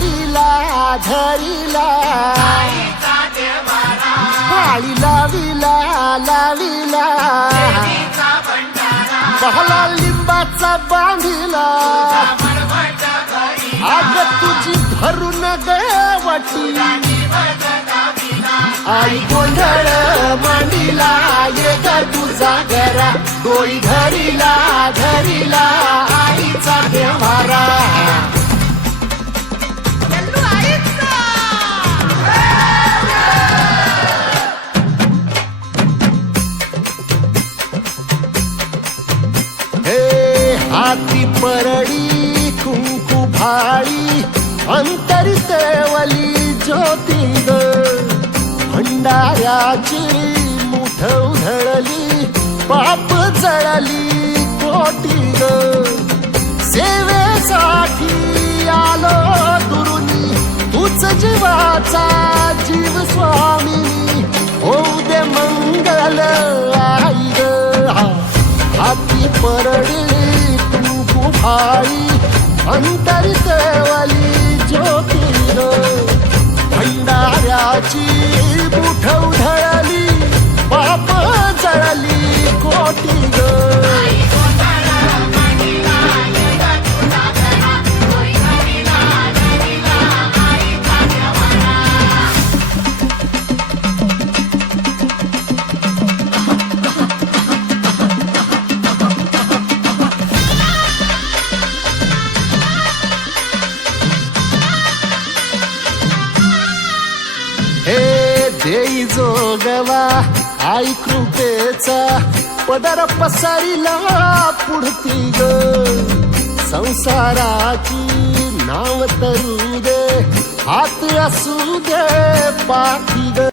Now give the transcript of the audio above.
धरिला धरिला. पाळी लाविला लाविला. पहला लिंबाचा बांधिला. आग तुझी भरून गवटी आई गोंधळ मांडिला ये तुझा घरा डोळी घर हे हाती परडी कुंकू भाळी अंतरी तेवली ज्योती ग भंडाऱ्याची मुठ उधळली पाप जळली कोटी ग सेवेसाठी आलो दुरुनी तूच जीवाचा अंतरी तेवली भंडाऱ्याची मुठ उधळली पाप जळली कोटी ग देई जोगवा आई कृपेचा पदर पसरिला पुढती ग. संसाराची नाव तरू दे हात असू दे पाठी ग.